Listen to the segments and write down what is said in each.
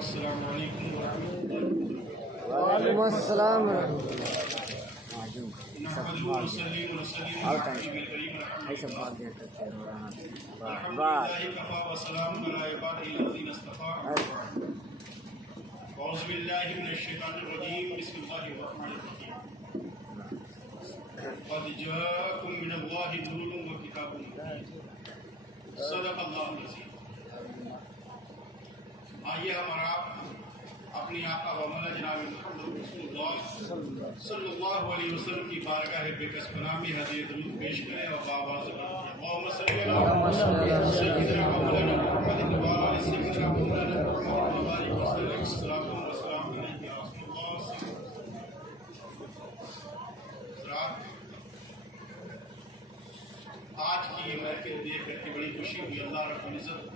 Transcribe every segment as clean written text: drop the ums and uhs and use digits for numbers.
السلام علیکم ورحمۃ اللہ۔ وعلیکم السلام اعوذ باللہ من الشیطان الرجیم، بسم اللہ الرحمن الرحیم۔ قد جاءکم من اللہ نور وکتاب مبین، صدق اللہ العظیم۔ آئیے ہمارا اپنی آقا و مولا جناب محمد رسول اللہ صلی اللہ علیہ وسلم کی بارگاہ بے کس پناہ میں ہدیہ درود پیش کریں اور بآواز اللہم صلی علی سیدنا مولانا محمد وعلی آل سیدنا مولانا محمد وبارک وسلم۔ السلام علیکم یا رسول اللہ۔ آج کی یہ محفل دیکھ کر کے بڑی خوشی ہوئی۔ اللہ رب العزت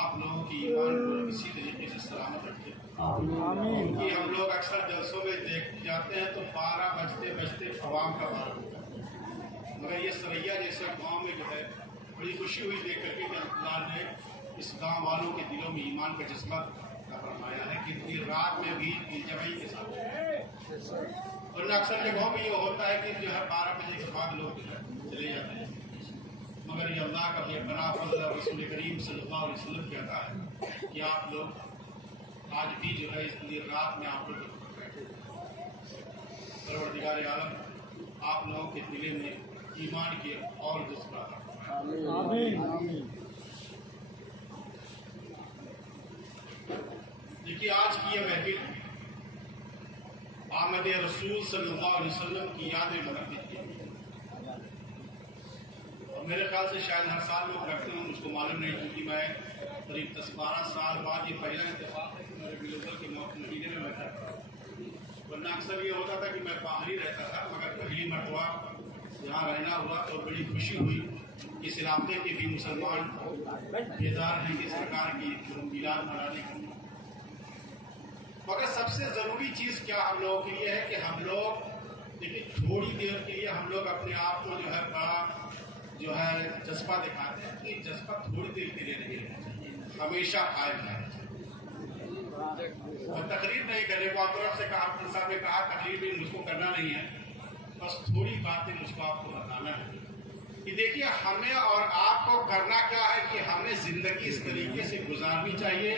آپ لوگوں کی ایمان کو اسی طریقے سے سلامت رکھے۔ کہ ہم لوگ اکثر جلسوں میں دیکھ جاتے ہیں تو 12 بجتے بجتے عوام کا بارہ ہوتا ہے، مگر یہ سریا جیسے گاؤں میں جو ہے بڑی خوشی ہوئی دیکھ کر کے کہ اللہ نے اس گاؤں والوں کے دلوں میں ایمان کا جذبہ فرمایا ہے کہ دیر رات میں بھی جمعی کے ساتھ، ورنہ اکثر جگہوں میں یہ ہوتا ہے کہ جو ہے 12 بجے کے بعد لوگ جو ہے چلے جاتے ہیں، مگر یہ اللہ کا بے پناہ فضل رسول کریم صلی اللہ علیہ وسلم کہتا ہے کہ آپ لوگ آج بھی جو ہے اس لیے رات میں آپ لوگ بیٹھے۔ پروردگار عالم آپ لوگوں کے دلے میں ایمان کی اور جذبہ عطا فرمائے۔ دیکھیے آج کی یہ محفل آمد رسول صلی اللہ علیہ وسلم کی یاد میں منعقد کی گئی، اور میرے خیال سے شاید ہر سال لوگ کرتے ہیں، مجھ کو معلوم نہیں، کیونکہ میں قریب 10-12 سال بعد یہ پہلا اتفاق ہے کہ میرے بلوزر کے مہینے میں بیٹھا تھا، ورنہ اکثر یہ ہوتا تھا کہ میں باہر ہی رہتا تھا، مگر پہلی مرتبہ یہاں رہنا ہوا تو بڑی خوشی ہوئی۔ اس علاقے کے بھی مسلمان بیدار ہیں کہ سرکار کی میلاد منانے کی، مگر سب سے ضروری چیز کیا ہم لوگوں کے لیے ہے کہ ہم لوگ دیکھیے تھوڑی دیر کے لیے ہم لوگ اپنے آپ کو جو ہے بڑا جو ہے جذبہ دکھاتے ہیں، کہ جذبہ تھوڑی دیر کے لیے نہیں رہنا چاہیے، ہمیشہ قائم رہنا چاہیے۔ اور تقریر نہیں کرنے کو آپ طرف سے کہا، آپ صاحب نے کہا تقریر بھی مجھ کو کرنا نہیں ہے، بس تھوڑی باتیں مجھ کو آپ کو بتانا ہے کہ دیکھیے ہمیں اور آپ کو کرنا کیا ہے کہ ہمیں زندگی اس طریقے سے گزارنی چاہیے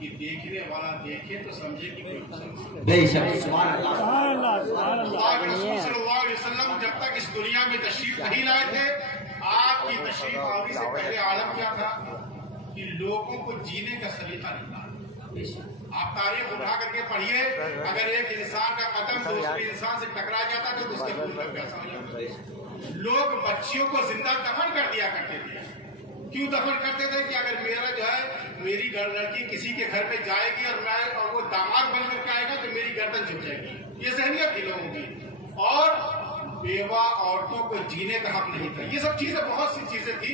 کہ دیکھنے والا دیکھے تو سمجھے کہ کوئی اللہ کے رسول صلی اللہ علیہ وسلم جب تک اس دنیا میں تشریف نہیں لائے تھے، آپ کی تشریف آوری سے پہلے عالم کیا تھا کہ لوگوں کو جینے کا سلیقہ نہیں تھا۔ آپ تاریخ اٹھا کر کے پڑھیے، اگر ایک انسان کا قدم دوسرے انسان سے ٹکرا جاتا تو اس کے خون کا پیاسا ہو جاتا۔ لوگ بچیوں کو زندہ دفن کر دیا کرتے تھے، کیوں دفن کرتے تھے کہ اگر میرا جو ہے میری لڑکی کسی کے گھر پہ جائے گی اور وہ داماد بن کر کے آئے گا تو میری گردن جھک جائے گی، یہ ذہنیت تھی لوگوں کی۔ اور بیوہ عورتوں کو جینے کا حق نہیں تھا، یہ سب چیزیں بہت سی چیزیں تھی۔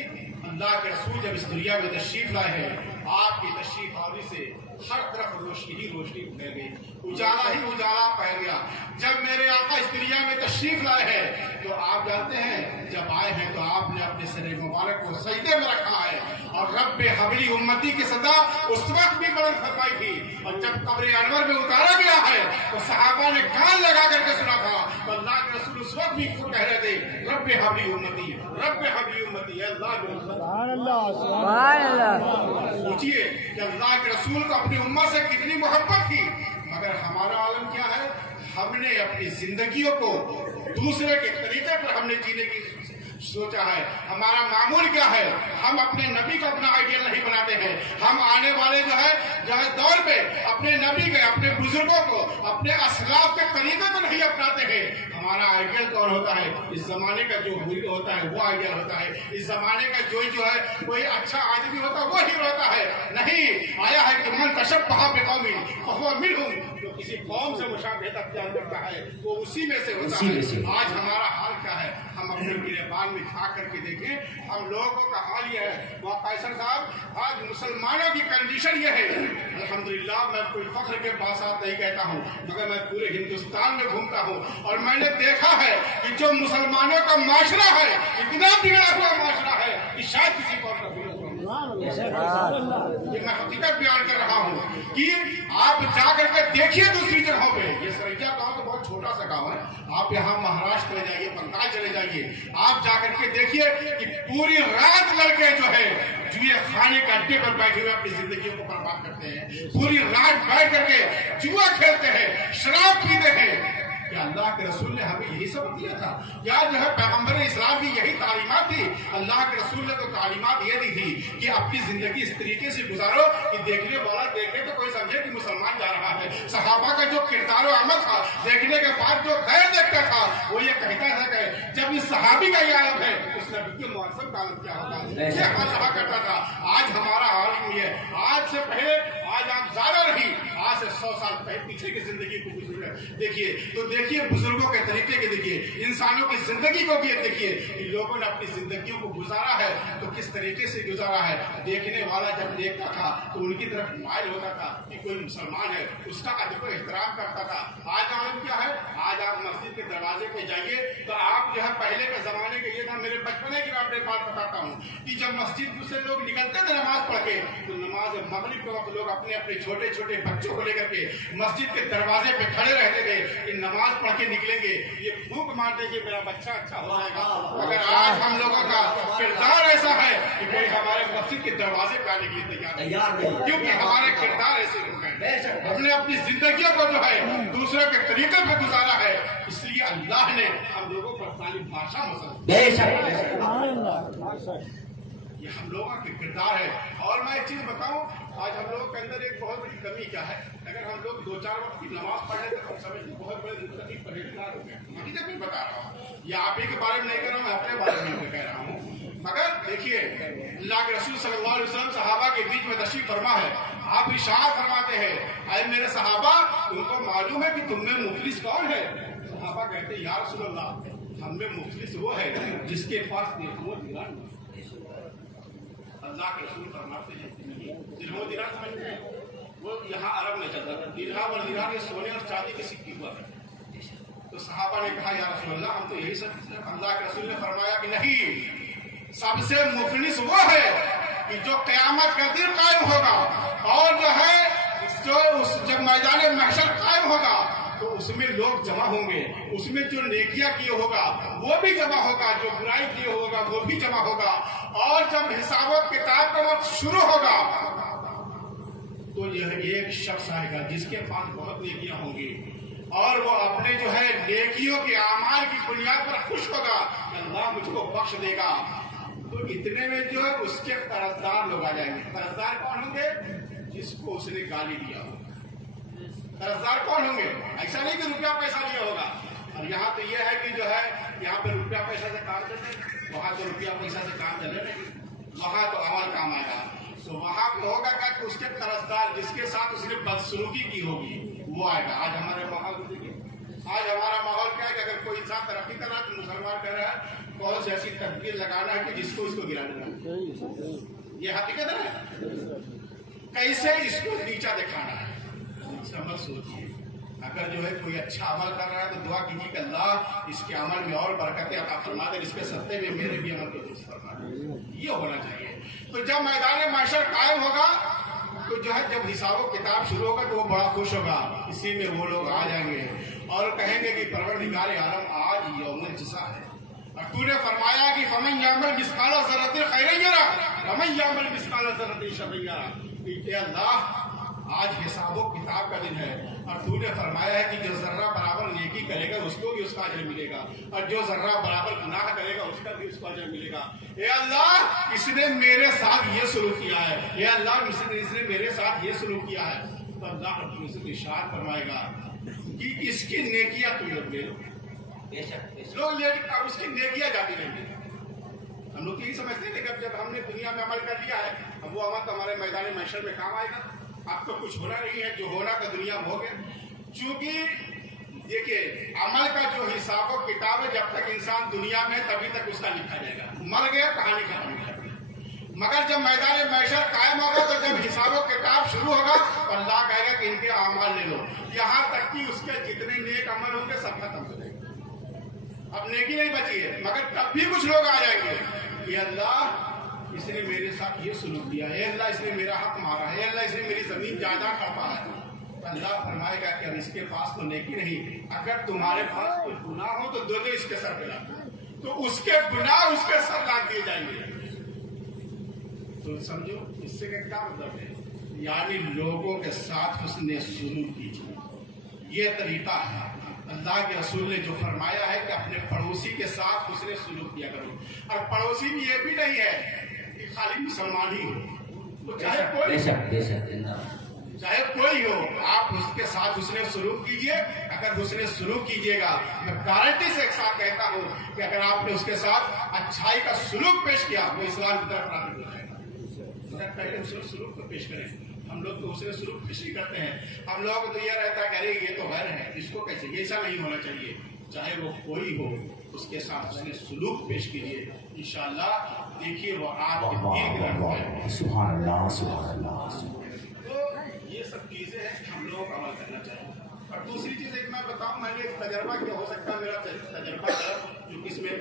اللہ کے رسول جب اس دنیا میں تشریف لائے ہیں، آپ کی تشریف آوری سے ہر طرف روشنی ہی روشنی پھیل گئی، اجالا ہی اجالا پھیل گیا۔ جب میرے آقا اس دنیا میں تشریف لائے ہیں تو آپ جانتے ہیں جب آئے ہیں تو آپ نے اپنے سر مبارک کو سجدے میں رکھا ہے، اور رب حبلی امتی کی صدا اس وقت بھی بلند فرمائی تھی، اور جب قبر انور میں اتارا گیا ہے تو صحابہ نے کان لگا کر کے سنا تھا، تو اللہ کے رسول اس وقت بھی کہہ رہے تھے رب حبلی امتی، رب حبلی امتی۔ اللہ سوچیے کہ اللہ کے رسول کو اپنی امت سے کتنی محبت تھی، مگر ہمارا عالم کیا ہے، ہم نے اپنی زندگیوں کو دوسرے کے طریقے پر ہم نے جینے کی سوچا ہے۔ ہمارا معمول کیا ہے، ہم اپنے نبی کو اپنا آئیڈیل نہیں بناتے ہیں، ہم آنے والے جو ہے دور پہ اپنے نبی کے، اپنے بزرگوں کو، اپنے اسلاف کے طریقے کو نہیں اپناتے ہیں۔ ہمارا آئیڈیل کون ہوتا ہے، اس زمانے کا جو ہیرو ہوتا ہے وہ آئیڈیل ہوتا ہے، اس زمانے کا جو ہے کوئی اچھا آدمی ہوتا ہے وہ ہیرو ہوتا ہے۔ نہیں، آیا ہے کہ من تشبہ بقوم فہو منہم، جو کسی قوم سے مشابہت اختیار کرتا ہے وہ اسی میں سے ہوتا ہے۔ آج ہمارا حال کیا ہے، ہم اپنے گریبان میں جھانک کر کے دیکھیں، ہم لوگوں کا حال یہ ہے۔ قیصر صاحب، آج مسلمانوں کی کنڈیشن یہ ہے، الحمدللہ میں کوئی فخر کے بات نہیں کہتا ہوں، مگر میں پورے ہندوستان میں گھومتا ہوں اور میں نے دیکھا ہے کہ جو مسلمانوں کا معاشرہ ہے اتنا بگڑا ہوا معاشرہ ہے کہ شاید کسی کو یہ میں حقیقت بیان کر رہا ہوں کہ आप जा करके देखिए दूसरी जगहों पे। ये सरैया गांव तो बहुत छोटा सा गांव है, आप यहाँ महाराष्ट्र चले जाइए, बंगाल चले जाइए, आप जा करके देखिए कि पूरी रात लड़के जो है जुए खाने के अड्डे पर बैठे हुए अपनी जिंदगी को बर्बाद करते हैं, पूरी रात बैठ करके जुआ खेलते हैं, शराब पीते हैं। क्या अल्लाह के रसूल ने हमें यही सब दिया था? क्या जो है पैगंबर इस्लाम की यही तालीमात थी? अल्लाह के रसूल ने तो तालीमात ये दी थी कि अपनी जिंदगी इस तरीके से गुजारो कि देखने वाला देखे तो कोई समझे कि मुसलमान जा रहा है। सहाबा का जो किरदार अमल था, देखने के बाद जो गैर देखता था, वो ये कहता था कि जब इस सहाबी का ये आलम है, उस नबी के मुआसम का आलम क्या होगा? ये कहा करता था। आज हमारा आलम ये, आज से पहले, आज आप ज्यादा रही, आज से 100 साल पीछे की जिंदगी को देखिए, तो देखिए बुजुर्गों के तरीके के, देखिए इंसानों की जिंदगी को भी देखिए, लोगों ने अपनी जिंदगियों को गुजारा है तो किस तरीके से गुजारा है। देखने वाला जब देखता था तो उनकी तरफ माइल होता था कि कोई मुसलमान है, उसका अदब को एहतराम करता था। आज आलम क्या है? आज आप मस्जिद के दरवाजे पे जाइए तो आप जो है पहले के जमाने के, ये था मेरे बचपने की मैं बात बताता हूँ कि जब मस्जिद से लोग निकलते थे नमाज पढ़ के, तो नमाज मगरिब के वक्त लोग अपने अपने छोटे छोटे बच्चों को लेकर के मस्जिद के दरवाजे पे खड़े रहते थे कि नमाज पढ़ के निकलेंगे, ये फूंक मार देंगे मेरा बच्चा अच्छा हो जाएगा। अगर आज हम लोगों का किरदार ऐसा है कि कोई हमारे मस्जिद के दरवाजे पे आने के लिए तैयार नहीं, क्योंकि हमारे किरदार ऐसे हो गए, हमने अपनी जिंदगियों को जो है दूसरे के तरीके पे गुजारा है, इसलिए अल्लाह ने हम लोगों पर तालीम भाषा ये हम लोगों के किरदार है। और मैं एक चीज बताऊं, आज हम लोगों के अंदर एक बहुत बड़ी कमी क्या है? अगर हम लोग 2-4 वक्त की नमाज पढ़े तो हम समझते बहुत बड़े मुख्तलिफ परहेजगार हो गए। मैं जब भी बता रहा हूँ, ये आप ही के बारे में नहीं कर रहा हूँ, मैं अपने बारे में कह रहा हूँ। मगर देखिए, अल्लाह के रसूल सल्लल्लाहु अलैहि वसल्लम सहाबा के बीच में तशरीफ फरमा है, आप इशारा फरमाते हैं, अरे मेरे सहाबा, तुमको मालूम है कि तुम में मुफलिस कौन है? सहाबा कहते या रसूल अल्लाह, हम में मुफलिस वो है जिसके पास दिरहम अल्लाह के रसूल फरमाते हैं दिरहम समझते हैं, वो यहाँ अरब में चलता था। दिरहम और दिरहम ये सोने और चांदी के सिक्के हुआ है। तो सहाबा ने कहा या रसूल अल्लाह, हम तो यही सब। अल्लाह के रसूल ने फरमाया कि नहीं, सबसे मुफलिस वो है कि जो क़यामत का दिन कायम होगा और जो है जब मैदान महशर कायम होगा तो उसमें लोग जमा होंगे, उसमें जो नेकियां किए होगा वो भी जमा होगा, जो बुराई किए होगा वो भी जमा होगा, और जब हिसाब किताब का वक्त शुरू होगा तो यह एक शख्स आएगा जिसके पास बहुत नेकियां होंगी और वो अपने जो है नेकियों के आमाल की बुनियाद पर खुश होगा, अल्लाह मुझको बख्श देगा। तो इतने में जो है उसके कर्जदार लोग आ जाएंगे। कर्जदार कौन होंगे? जिसको उसने गाली दिया होगा। कर्जदार कौन होंगे? ऐसा नहीं कि रुपया पैसा लिया होगा। और यहाँ तो यह है कि जो है यहाँ पे रुपया पैसा से काम चले, वहाँ तो रुपया पैसा से काम चले नहीं, वहाँ तो अमल काम आएगा। तो वहाँ पे होगा क्या कि उसके कर्जदार जिसके साथ उसने बदसलूकी की होगी वो आएगा। आज हमारे माहौल को देखिए, आज हमारा माहौल क्या है कि अगर कोई इंसान तरक्की कर रहा है तो मुसलमान कह रहा है कौन सी ऐसी तदबीर लगाना है कि जिसको इसको गिरा देना। ये हकीकत है, कैसे इसको नीचा दिखाना है। समझ सोचिए, अगर जो है कोई अच्छा अमल कर रहा है तो दुआ कीजिए कि अल्लाह इसके अमल में और बरकतें अता फरमा दे, इसके सत्ते में मेरे भी अमल को दुरुस्त फरमा दे। ये होना चाहिए। तो जब मैदान महशर कायम होगा तो जो है जब हिसाब किताब शुरू होगा तो वो बड़ा खुश होगा, इसी में वो लोग आ जाएंगे और कहेंगे कि परवरदिगार आलम आज यौमुल जज़ा है। और तूने फरमाया कि फमन यामल मिस्काला ज़र्रतिन खैरन यरा वमन यामल मिस्काला ज़र्रतिन शर्रन यरा। अल्लाह आज हिसाब किताब का दिन है और तूने फरमाया है कि जो जर्रा बराबर नेकी करेगा उसको भी उसका अजर मिलेगा और जो जर्रा बराबर गुनाह करेगा उसका भी उसका अजर मिलेगा। ए अल्लाह, इसने मेरे साथ ये सलूक किया है, ए अल्लाह इसने मेरे साथ ये सलूक किया है। तो अल्लाह रब्बुल इरशाद फरमाएगा कि इसकी नेकियां तुम लोग ले लो, लोग ले अब उसकी नेकियां जाती रहेंगी। हम लोग यही समझते हैं जब हमने दुनिया में अमल कर लिया है अब वो अमल तो हमारे मैदान महशर में काम आएगा। अब तो कुछ होना नहीं है, जो होना था दुनिया में हो गया। चूंकि देखिए अमल का जो हिसाब किताब है जब तक इंसान दुनिया में तभी तक उसका लिखा जाएगा, मर गया कहानी खत्म हो जाएगी। मगर जब मैदान महशर कायम होगा तो जब हिसाब किताब शुरू होगा तो अल्लाह कहेगा कि इनके अमाल ले लो, यहाँ तक कि उसके जितने नेक अमल होंगे सब खत्म हो जाएंगे। अब नेकी नहीं बची है, मगर तब भी कुछ लोग आ जाएंगे कि अल्लाह इसने मेरे साथ ये सुलूक दिया है, अल्लाह इसने मेरा हक मारा है, अल्लाह इसने मेरी जमीन जायदाद काटा है। अल्लाह फरमाएगा कि अब इसके पास तो नेकी नहीं, अगर तुम्हारे पास कोई गुनाह हो तो दो इसके सर पे ला, तो उसके गुनाह उसके सर लाद दिए जाएंगे। तो समझो इससे क्या मतलब है, यानी लोगों के साथ हुस्ने सुलूक कीजिए, ये तरीका है। अल्लाह के रसूल ने जो फरमाया है कि अपने पड़ोसी के साथ हुस्ने सुलूक किया करो। और पड़ोसी भी ये भी नहीं है कि खाली मुसलमान ही हो, तो चाहे कोई हो, आप उसके साथ हुस्ने सुलूक कीजिए। अगर हुस्ने सुलूक कीजिएगा, मैं गारंटी से एक साथ कहता हूँ कि अगर आपने उसके साथ अच्छाई का सुलूक पेश किया वो इस्लाम की तरफ राग़िब हो जाएगा। मगर पहले हुस्ने सुलूक को पेश करें। हम लोग तो हुस्ने सुलूक पेश ही करते हैं। हम लोग तो ये रहता है कि अरे ये तो गैर है, इसको कैसे, ऐसा नहीं होना चाहिए। चाहे वो कोई हो, उसके साथ हुस्ने सुलूक पेश कीजिए, इंशाअल्लाह देखिए वो आपके दीन की तरफ आएगा। सुभान अल्लाह, सुभान अल्लाह। तो ये सब चीजें हैं हम लोग अमल करना चाहिए। और दूसरी चीज एक मैं बताऊं, मैंने एक तजर्बा किया, हो सकता है मेरा तजर्बा है क्योंकि इसमें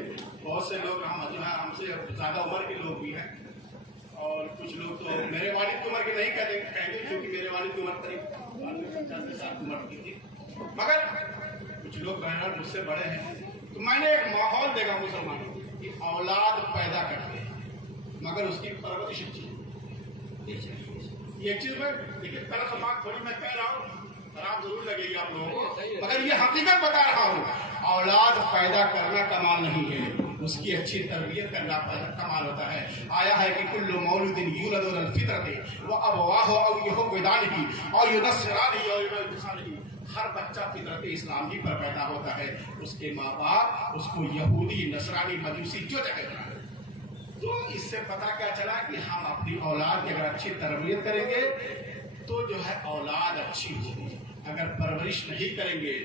बहुत से लोग हमसे ज्यादा उम्र के लोग भी हैं, और कुछ लोग तो मेरे वालिद की उम्र के नहीं कहेंगे क्योंकि मेरे वालिद की उम्र करीब 50 उम्र की थी, मगर कुछ लोग बहन मुझसे बड़े हैं। तो मैंने एक माहौल देखा मुसलमानों की औलाद पैदा करते हैं मगर उसकी परवरिश अच्छी। ये चीज में देखिए तरह बात थोड़ी मैं कह रहा हूँ, खराब जरूर लगेगी आप लोगों को, मगर ये हकीकत बता रहा हूँ। औलाद पैदा करना कमाल नहीं है, उसकी अच्छी तरबियत करना कमाल होता है। आया है कि कुल्लु मौलूदिन यूलदु अलल फित्रति व अबवाहु औ युहव्विदानिही औ युनस्सिरानिही औ युमज्जिसानिही। हर बच्चा फितरत इस्लाम ही पर पैदा होता है, उसके माँ बाप उसको यहूदी, नसरानी, मजूसी जो जगह है। तो इससे पता क्या चला कि हम अपनी औलाद की अगर अच्छी तरबियत करेंगे तो जो है औलाद अच्छी होगी। अगर परवरिश नहीं करेंगे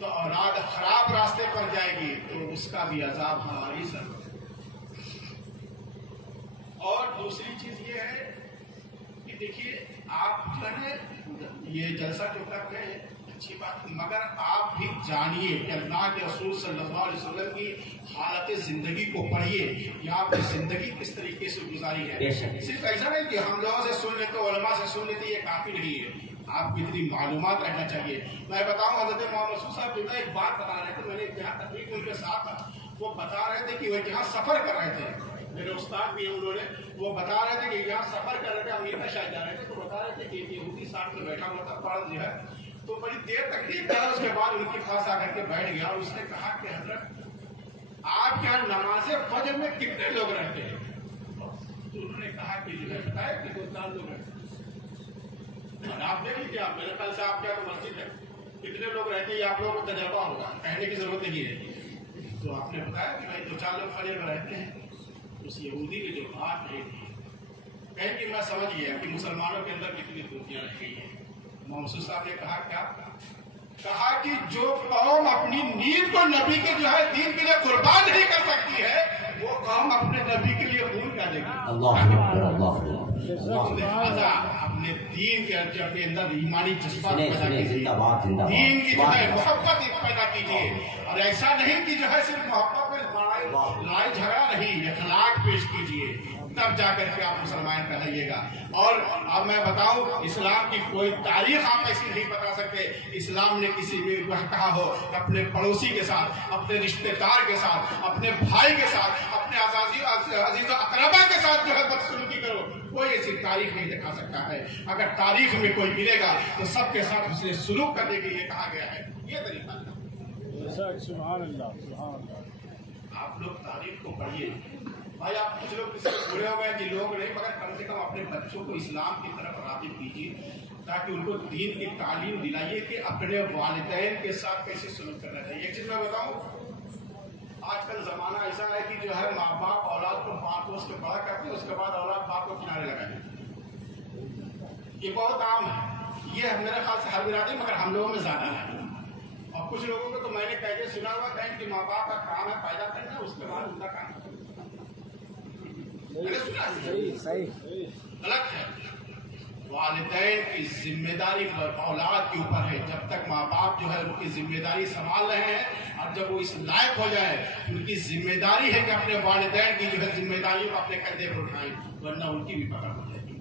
तो औलाद खराब रास्ते पर जाएगी, तो उसका भी अजाब हमारी सर। और दूसरी चीज ये है कि देखिए आप जो है ये जलसा जो कर रहे हैं अच्छी बात, मगर आप भी जानिए कि अल्लाह के रसूल सल्लल्लाहु अलैहि वसल्लम की हालत जिंदगी को पढ़िए कि आपकी जिंदगी किस तरीके से गुजारी है। सिर्फ ऐसा नहीं कि हम लोगों से सुन लेते, उलमा से सुन लेते, ये काफी नहीं है। आपकी इतनी मालूमात रहना चाहिए। मैं बताऊं हज़रत मोहम्मद साहब जो एक बात बता रहे थे, मैंने जहाँ तकलीफ उनके साथ था, वो बता रहे थे कि वो जहाँ सफर कर रहे थे, मेरे उस्ताद भी हैं उन्होंने, वो बता रहे थे कि यहाँ सफर कर रहे थे, अमेरिका शायद जा रहे थे, तो बता रहे थे कि यहूदी साथ में बैठा हुआ था फर्ज जो है, तो बड़ी देर तकलीफ था। उसके बाद उनके पास आकर के बैठ गया और उसने कहा कि हजरत आप यहाँ नमाज़े फजर में कितने लोग रहते हैं? तो उन्होंने कहा कि जो है बताया कि 2-4 लोग रहते हैं। और आप देख लीजिए, आप मेरे ख्याल से आप क्या तो मस्जिद है, कितने लोग रहते हैं आप लोगों को तजर्बा होगा, कहने की जरूरत नहीं है। तो आपने बताया कि भाई 2-4 लोग फजर में रहते हैं। उस यहूदी की जो बात है कहें कि मैं समझ गया कि मुसलमानों के अंदर कितनी खूबियां रखी हैं। मोहम्मद साहब ने कहा क्या? कहा कि जो कौम अपनी नींद को नबी के जो है दीन के लिए कुर्बान नहीं कर सकती है, वो कौम अपने नबी के लिए भूल कर देगी। अपने दीन के अंदर ईमानी जज्बा पैदा कीजिए, दीन की जो है मोहब्बत पैदा कीजिए। और ऐसा नहीं कि जो है सिर्फ मोहब्बत में लड़ाई झगड़ा नहीं, अखलाक पेश कीजिए, तब जाकर के आप मुसलमान कहलाइएगा। और अब मैं बताऊं, इस्लाम की कोई तारीख आप ऐसी नहीं बता सकते। इस्लाम ने किसी भी कहा हो अपने पड़ोसी के साथ, अपने रिश्तेदार के साथ, अपने भाई के साथ, अपने अजीज अकरबा के साथ जो है बदसलूकी करो, कोई ऐसी तारीख नहीं दिखा सकता है। अगर तारीख में कोई मिलेगा तो सबके साथ उसने सुलूक करने के लिए कहा गया है। ये तरीका है। आप लोग तारीख को पढ़िए भाई। आप कुछ लोग किसी बुरे हो गए कि लोग नहीं, मगर कम से कम अपने बच्चों को इस्लाम की तरफ राग़िब कीजिए, ताकि उनको दीन की तालीम दिलाइए कि अपने वालिदैन के साथ कैसे सलूक करना चाहिए। एक चीज मैं बताऊं, आजकल जमाना ऐसा है कि जो है माँ बाप औलाद को बाप को उसके बड़ा करते हैं, उसके बाद औलाद बाप को किनारे लगाए। ये बहुत आम है, ये मेरे ख्याल से हर बिरादरी, मगर हम लोगों में ज्यादा है। और कुछ लोगों को तो मैंने कहते सुना हुआ कहें कि माँ बाप का काम है पैदा करना, उसके बाद उनका काम सही गलत है। वालिदैन की जिम्मेदारी औलाद के ऊपर है। जब तक माँ बाप जो है उनकी जिम्मेदारी संभाल रहे हैं, और जब वो इस लायक हो जाए, उनकी जिम्मेदारी है कि अपने वालिदैन की जो है जिम्मेदारियों को अपने कंधे पर उठाएं, वरना उनकी भी पकड़ हो जाएगी।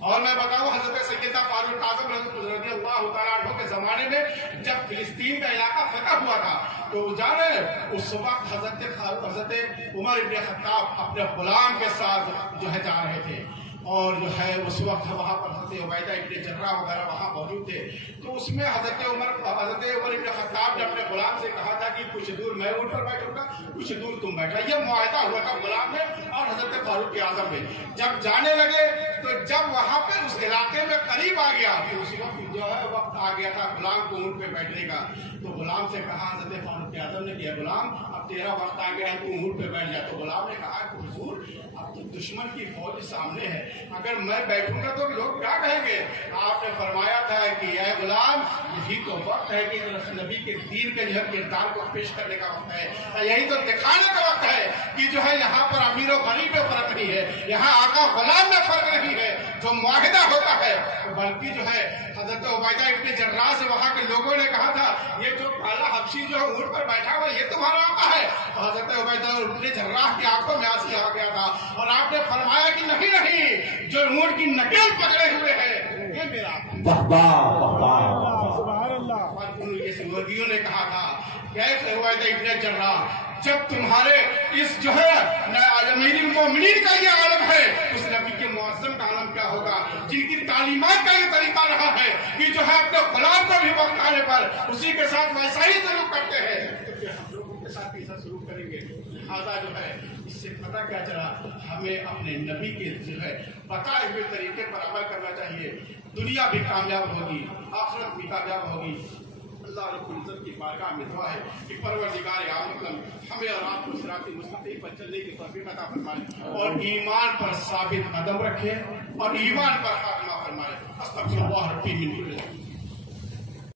اور میں بتاؤں حضرت سیدنا فاروق اعظم رضی اللہ تعالیٰ عنہ کے زمانے میں جب فلسطین کا علاقہ فتح ہوا تھا تو جانے اس وقت حضرت عمر بن خطاب اپنے غلام کے ساتھ جو ہے جا رہے تھے، اور جو ہے اس وقت وہاں پر حضرت عبیدہ ابن جرح وغیرہ وہاں موجود تھے. تو اس میں حضرت عمر ابن خطاب نے اپنے غلام سے کہا تھا کہ کچھ دور میں اونٹ پر بیٹھوں گا، کچھ دور تم بیٹھا. یہ معاہدہ ہوا تھا غلام میں اور حضرت فاروق اعظم میں. جب جانے لگے تو جب وہاں پہ اس علاقے میں قریب آ گیا تو اس وقت جو ہے وقت آ گیا تھا غلام کو اونٹ پہ بیٹھنے کا. تو غلام سے کہا حضرت فاروق اعظم نے کہ غلام اب تیرا وقت آ گیا ہے، تو اونٹ پہ بیٹھ جا. تو غلام نے کہا کہ حضور اب تو دشمن کی فوج سامنے ہے، اگر میں بیٹھوں گا تو لوگ کیا کہیں گے؟ آپ نے فرمایا تھا کہ اے غلام یہی تو وقت ہے کہ نبی کے دین کے جو ہے کردار کو پیش کرنے کا وقت ہے، یہی تو دکھانے کا وقت ہے کہ جو ہے یہاں پر امیر و غریب میں فرق نہیں ہے، یہاں آقا غلام میں فرق نہیں ہے. جو معاہدہ ہوتا ہے بلکہ جو ہے حضرت عبیدہ ابن جرح سے وہاں کے لوگوں نے کہا تھا یہ جو کالا حبشی جو اونٹ پر بیٹھا ہوا یہ تمہارا آقا ہے. حضرت عبیدہ ابن جرح کی آنکھوں میں آنسو آ گیا تھا اور آپ نے فرمایا کہ نہیں، جو اونٹ کی نکل پکڑے ہوئے ہے یہ میرا سبحان. نے کہا تھا کیسے عبیدہ ابن جرح جب تمہارے اس جو ہے امیر المومنین کا یہ عالم ہے، اس نبی کے معظم کا عالم کیا ہوگا جن کی تعلیمات کا یہ طریقہ رہا ہے کہ جو ہے اپنے غلام کو بھی وقت آنے پر اسی کے ساتھ ویسا ہی سلوک کرتے ہیں، تو پھر ہم لوگوں کے ساتھ ایسا سلوک کریں گے. لہٰذا جو ہے اس سے پتہ کیا چلا، ہمیں اپنے نبی کے جو ہے بتائے ہوئے طریقے پر عمل کرنا چاہیے. دنیا بھی کامیاب ہوگی، آخرت بھی کامیاب ہوگی. اللہ رب العزت کی بارگاہ میں دعا ہے کہ پروردگار عالم ہمیں اور آپ کو صراط مستقیم پر چلنے کی توفیق عطا فرمائے اور ایمان پر ثابت قدم رکھے اور ایمان پر خاتمہ فرمائے. استغفر اللہ ربی من کل ذنب.